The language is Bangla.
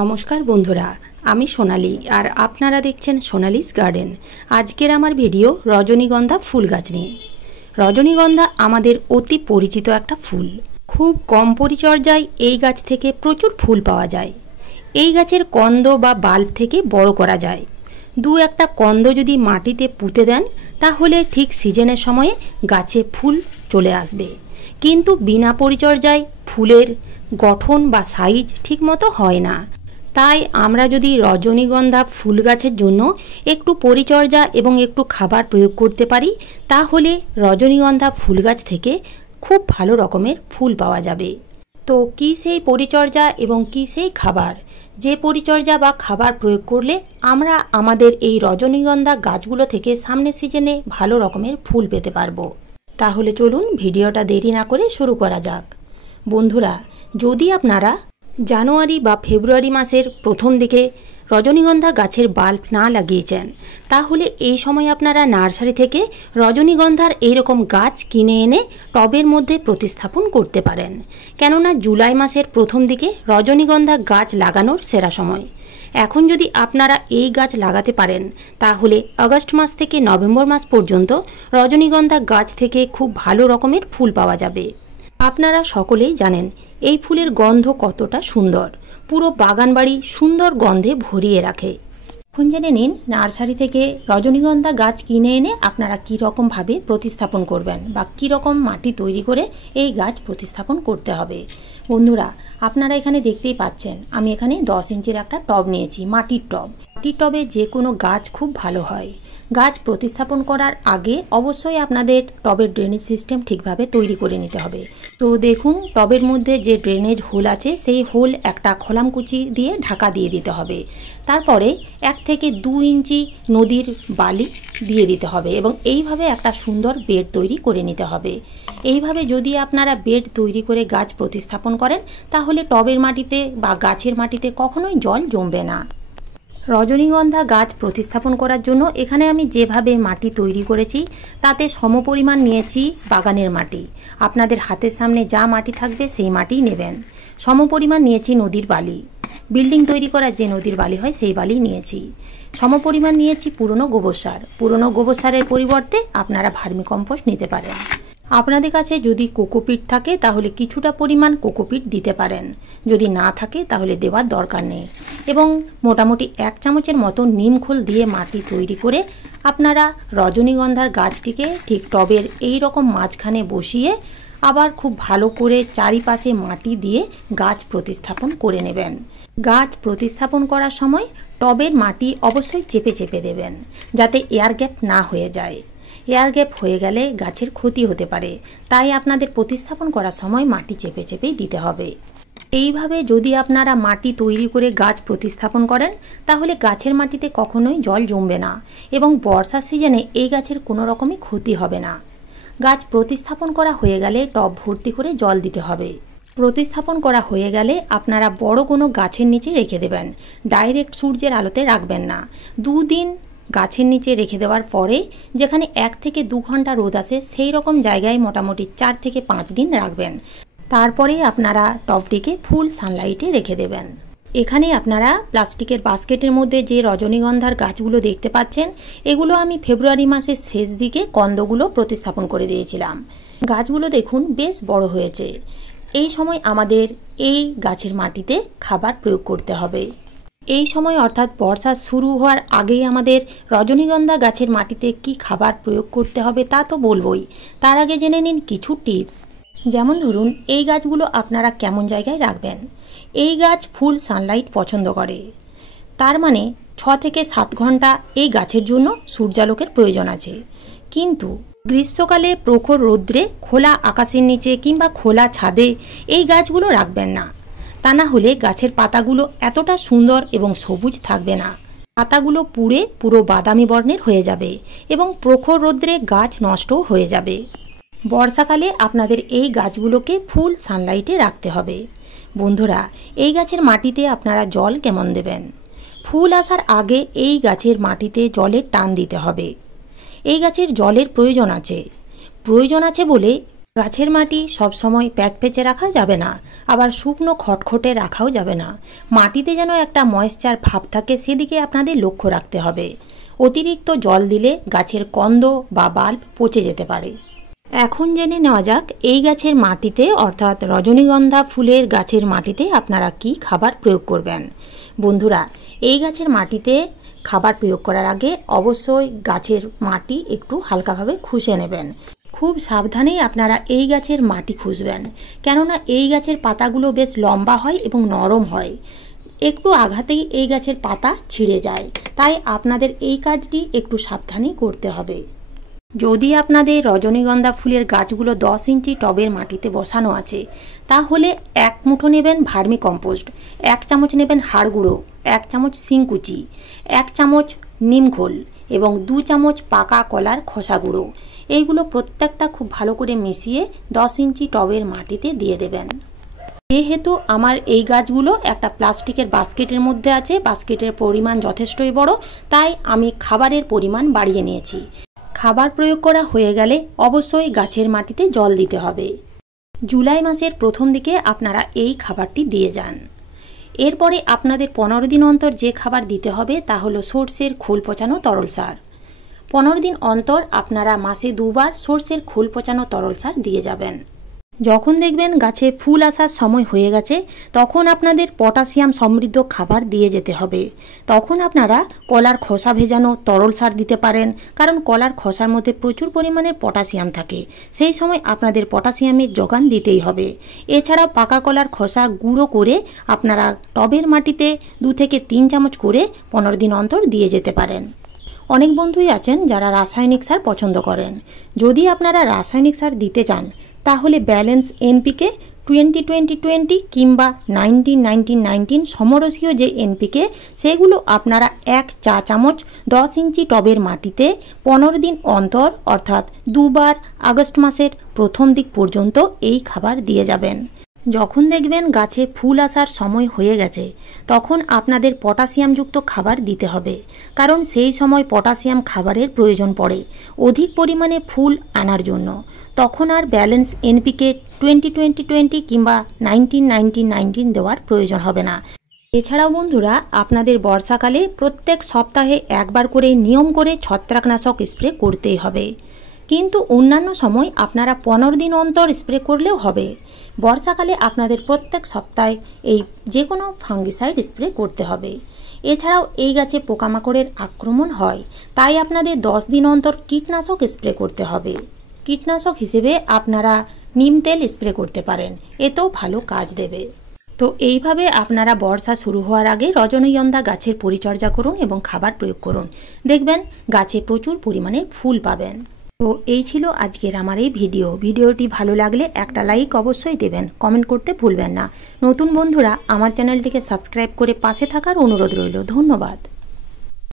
নমস্কার বন্ধুরা, আমি সোনালি আর আপনারা দেখছেন সোনালিস গার্ডেন। আজকের আমার ভিডিও রজনীগন্ধা ফুল গাছ নিয়ে। রজনীগন্ধা আমাদের অতি পরিচিত একটা ফুল। খুব কম পরিচর্যায় এই গাছ থেকে প্রচুর ফুল পাওয়া যায়। এই গাছের কন্দ বা বাল্ব থেকে বড় করা যায়। দু একটা কন্দ যদি মাটিতে পুঁতে দেন তাহলে ঠিক সিজনের সময়ে গাছে ফুল চলে আসবে। কিন্তু বিনা পরিচর্যায় ফুলের গঠন বা সাইজ ঠিকমতো হয় না। তাই আমরা যদি রজনীগন্ধা ফুল গাছের জন্য একটু পরিচর্যা এবং একটু খাবার প্রয়োগ করতে পারি তাহলে রজনীগন্ধা ফুল গাছ থেকে খুব ভালো রকমের ফুল পাওয়া যাবে। তো কী সেই পরিচর্যা এবং কী সেই খাবার, যে পরিচর্যা বা খাবার প্রয়োগ করলে আমরা আমাদের এই রজনীগন্ধা গাছগুলো থেকে সামনের সিজনে ভালো রকমের ফুল পেতে পারবো। তাহলে চলুন ভিডিওটা দেরি না করে শুরু করা যাক। বন্ধুরা, যদি আপনারা জানুয়ারি বা ফেব্রুয়ারি মাসের প্রথম দিকে রজনীগন্ধা গাছের বাল্ব না লাগিয়েছেন তাহলে এই সময় আপনারা নার্সারি থেকে রজনীগন্ধার এইরকম গাছ কিনে এনে টবের মধ্যে প্রতিস্থাপন করতে পারেন। কেননা জুলাই মাসের প্রথম দিকে রজনীগন্ধা গাছ লাগানোর সেরা সময়। এখন যদি আপনারা এই গাছ লাগাতে পারেন তাহলে আগস্ট মাস থেকে নভেম্বর মাস পর্যন্ত রজনীগন্ধা গাছ থেকে খুব ভালো রকমের ফুল পাওয়া যাবে। আপনারা সকলেই জানেন এই ফুলের গন্ধ কতটা সুন্দর, পুরো বাগানবাড়ি সুন্দর গন্ধে ভরিয়ে রাখে। এখন জেনে নিন নার্সারি থেকে রজনীগন্ধা গাছ কিনে এনে আপনারা কী রকমভাবে প্রতিস্থাপন করবেন বা কী রকম মাটি তৈরি করে এই গাছ প্রতিস্থাপন করতে হবে। বন্ধুরা, আপনারা এখানে দেখতেই পাচ্ছেন আমি এখানে 10 ইঞ্চির একটা টব নিয়েছি, মাটির টব। মাটির টবে যে কোনো গাছ খুব ভালো হয়। গাছ প্রতিস্থাপন করার আগে অবশ্যই আপনাদের টবের ড্রেনেজ সিস্টেম ঠিকভাবে তৈরি করে নিতে হবে। তো দেখুন, টবের মধ্যে যে ড্রেনেজ হোল আছে সেই হোল একটা খোলামকুচি দিয়ে ঢাকা দিয়ে দিতে হবে। তারপরে 1 থেকে 2 ইঞ্চি নদীর বালি দিয়ে দিতে হবে এবং এইভাবে একটা সুন্দর বেড তৈরি করে নিতে হবে। এইভাবে যদি আপনারা বেড তৈরি করে গাছ প্রতিস্থাপন করেন তাহলে টবের মাটিতে বা গাছের মাটিতে কখনোই জল জমবে না। রজনীগন্ধা গাছ প্রতিস্থাপন করার জন্য এখানে আমি যেভাবে মাটি তৈরি করেছি তাতে সমপরিমাণ নিয়েছি বাগানের মাটি। আপনাদের হাতের সামনে যা মাটি থাকবে সেই মাটি নেবেন। সমপরিমাণ নিয়েছি নদীর বালি, বিল্ডিং তৈরি করার যে নদীর বালি হয় সেই বালি নিয়েছি। সমপরিমাণ নিয়েছি পুরনো গোবর সার। পুরনো গোবর সারের পরিবর্তে আপনারা ভার্মিকম্পোস্ট নিতে পারেন। আপনাদের কাছে যদি কোকোপিট থাকে তাহলে কিছুটা পরিমাণ কোকোপিট দিতে পারেন, যদি না থাকে তাহলে দেওয়ার দরকার নেই। এবং মোটামুটি 1 চামচের মতো নিমখোল দিয়ে মাটি তৈরি করে আপনারা রজনীগন্ধার গাছটিকে ঠিক টবের এই রকম মাঝখানে বসিয়ে আবার খুব ভালো করে চারিপাশে মাটি দিয়ে গাছ প্রতিস্থাপন করে নেবেন। গাছ প্রতিস্থাপন করার সময় টবের মাটি অবশ্যই চেপে চেপে দেবেন যাতে এয়ার গ্যাপ না হয়ে যায়। এয়ার গ্যাপ হয়ে গেলে গাছের ক্ষতি হতে পারে, তাই আপনাদের প্রতিস্থাপন করার সময় মাটি চেপে চেপেই দিতে হবে। এইভাবে যদি আপনারা মাটি তৈরি করে গাছ প্রতিস্থাপন করেন তাহলে গাছের মাটিতে কখনোই জল জমবে না এবং বর্ষার সিজনে এই গাছের কোনো রকমই ক্ষতি হবে না। গাছ প্রতিস্থাপন করা হয়ে গেলে টব ভর্তি করে জল দিতে হবে। প্রতিস্থাপন করা হয়ে গেলে আপনারা বড় কোনো গাছের নিচে রেখে দেবেন, ডাইরেক্ট সূর্যের আলোতে রাখবেন না। 2 দিন গাছের নিচে রেখে দেওয়ার পরে যেখানে 1 থেকে 2 ঘন্টা রোদ আসে সেই রকম জায়গায় মোটামুটি 4 থেকে 5 দিন রাখবেন। তারপরে আপনারা টবটিকে ফুল সানলাইটে রেখে দেবেন। এখানে আপনারা প্লাস্টিকের বাস্কেটের মধ্যে যে রজনীগন্ধার গাছগুলো দেখতে পাচ্ছেন এগুলো আমি ফেব্রুয়ারি মাসের শেষ দিকে কন্দগুলো প্রতিস্থাপন করে দিয়েছিলাম। গাছগুলো দেখুন বেশ বড় হয়েছে। এই সময় আমাদের এই গাছের মাটিতে খাবার প্রয়োগ করতে হবে। এই সময় অর্থাৎ বর্ষা শুরু হওয়ার আগেই আমাদের রজনীগন্ধা গাছের মাটিতে কি খাবার প্রয়োগ করতে হবে তা তো বলবই, তার আগে জেনে নিন কিছু টিপস। যেমন ধরুন, এই গাছগুলো আপনারা কেমন জায়গায় রাখবেন। এই গাছ ফুল সানলাইট পছন্দ করে, তার মানে 6 থেকে 7 ঘন্টা এই গাছের জন্য সূর্যালোকের প্রয়োজন আছে। কিন্তু গ্রীষ্মকালে প্রখর রৌদ্রে খোলা আকাশের নিচে কিংবা খোলা ছাদে এই গাছগুলো রাখবেন না। তা না হলে গাছের পাতাগুলো এতটা সুন্দর এবং সবুজ থাকবে না। পাতাগুলো পুড়ে পুরো বাদামি বর্ণের হয়ে যাবে এবং প্রখর রৌদ্রে গাছ নষ্টও হয়ে যাবে। বর্ষাকালে আপনাদের এই গাছগুলোকে ফুল সানলাইটে রাখতে হবে। বন্ধুরা, এই গাছের মাটিতে আপনারা জল কেমন দেবেন? ফুল আসার আগে এই গাছের মাটিতে জলের টান দিতে হবে। এই গাছের জলের প্রয়োজন আছে বলে গাছের মাটি সবসময় প্যাচপ্যাচে রাখা যাবে না, আবার শুকনো খটখটে রাখাও যাবে না। মাটিতে যেন একটা ময়েশ্চার ভাব থাকে, সেদিকে আপনাদের লক্ষ্য রাখতে হবে। অতিরিক্ত জল দিলে গাছের কন্দ বা বাল্ব পচে যেতে পারে। এখন জেনে নেওয়া যাক এই গাছের মাটিতে অর্থাৎ রজনীগন্ধা ফুলের গাছের মাটিতে আপনারা কি খাবার প্রয়োগ করবেন। বন্ধুরা, এই গাছের মাটিতে খাবার প্রয়োগ করার আগে অবশ্যই গাছের মাটি একটু হালকাভাবে খুশে নেবেন। খুব সাবধানেই আপনারা এই গাছের মাটি খুঁজবেন, কেননা এই গাছের পাতাগুলো বেশ লম্বা হয় এবং নরম হয়। একটু আঘাতেই এই গাছের পাতা ছিঁড়ে যায়, তাই আপনাদের এই কাজটি একটু সাবধানেই করতে হবে। যদি আপনাদের রজনীগন্ধা ফুলের গাছগুলো 10 ইঞ্চি টবের মাটিতে বসানো আছে, তাহলে 1 মুঠো নেবেন ভার্মি কম্পোস্ট, 1 চামচ নেবেন হাড় গুঁড়ো, 1 চামচ শিংকুচি, 1 চামচ নিমখোল এবং 2 চামচ পাকা কলার খোসা গুঁড়ো। এইগুলো প্রত্যেকটা খুব ভালো করে মিশিয়ে 10 ইঞ্চি টবের মাটিতে দিয়ে দেবেন। যেহেতু আমার এই গাছগুলো একটা প্লাস্টিকের বাস্কেটের মধ্যে আছে, বাস্কেটের পরিমাণ যথেষ্টই বড়, তাই আমি খাবারের পরিমাণ বাড়িয়ে নিয়েছি। খাবার প্রয়োগ করা হয়ে গেলে অবশ্যই গাছের মাটিতে জল দিতে হবে। জুলাই মাসের প্রথম দিকে আপনারা এই খাবারটি দিয়ে যান। এরপরে আপনাদের 15 দিন অন্তর যে খাবার দিতে হবে তা হলো সর্ষের খোল পচানো তরল সার। 15 দিন অন্তর আপনারা মাসে 2 বার সর্ষের খোল পচানো তরল সার দিয়ে যাবেন। যখন দেখবেন গাছে ফুল আসার সময় হয়ে গেছে, তখন আপনাদের পটাশিয়াম সমৃদ্ধ খাবার দিয়ে যেতে হবে। তখন আপনারা কলার খোসা ভেজানো তরল সার দিতে পারেন, কারণ কলার খোসার মধ্যে প্রচুর পরিমাণের পটাশিয়াম থাকে। সেই সময় আপনাদের পটাশিয়ামের যোগান দিতেই হবে। এছাড়া পাকা কলার খোসা গুঁড়ো করে আপনারা টবের মাটিতে 2 থেকে 3 চামচ করে 15 দিন অন্তর দিয়ে যেতে পারেন। অনেক বন্ধুই আছেন যারা রাসায়নিক সার পছন্দ করেন। যদি আপনারা রাসায়নিক সার দিতে চান, তাহলে ব্যালেন্স এনপিকে 20-20-20 কিংবা 19-19-19 সমরসীয় যে এনপিকে, সেগুলো আপনারা 1 চা চামচ 10 ইঞ্চি টবের মাটিতে 15 দিন অন্তর অর্থাৎ 2 বার আগস্ট মাসের প্রথম দিক পর্যন্ত এই খাবার দিয়ে যাবেন। যখন দেখবেন গাছে ফুল আসার সময় হয়ে গেছে, তখন আপনাদের পটাশিয়ামযুক্ত খাবার দিতে হবে, কারণ সেই সময় পটাশিয়াম খাবারের প্রয়োজন পড়ে অধিক পরিমাণে ফুল আনার জন্য। তখন আর ব্যালেন্স এনপিকে 20-20-20 কিংবা 19-19-19 দেওয়ার প্রয়োজন হবে না। এছাড়াও বন্ধুরা, আপনাদের বর্ষাকালে প্রত্যেক সপ্তাহে 1 বার করে নিয়ম করে ছত্রাকনাশক স্প্রে করতেই হবে, কিন্তু অন্যান্য সময় আপনারা 15 দিন অন্তর স্প্রে করলেও হবে। বর্ষাকালে আপনাদের প্রত্যেক সপ্তাহে এই যে কোনো ফাঙ্গিসাইড স্প্রে করতে হবে। এছাড়াও এই গাছে পোকামাকড়ের আক্রমণ হয়, তাই আপনাদের 10 দিন অন্তর কীটনাশক স্প্রে করতে হবে। কীটনাশক হিসেবে আপনারা নিম তেল স্প্রে করতে পারেন, এতেও ভালো কাজ দেবে। তো এইভাবে আপনারা বর্ষা শুরু হওয়ার আগে রজনীগন্ধা গাছের পরিচর্যা করুন এবং খাবার প্রয়োগ করুন, দেখবেন গাছে প্রচুর পরিমাণে ফুল পাবেন। তো এই ছিল আজকের আমার এই ভিডিওটি ভালো লাগলে একটা লাইক অবশ্যই দেবেন, কমেন্ট করতে ভুলবেন না। নতুন বন্ধুরা আমার চ্যানেলটিকে সাবস্ক্রাইব করে পাশে থাকার অনুরোধ রইল। ধন্যবাদ।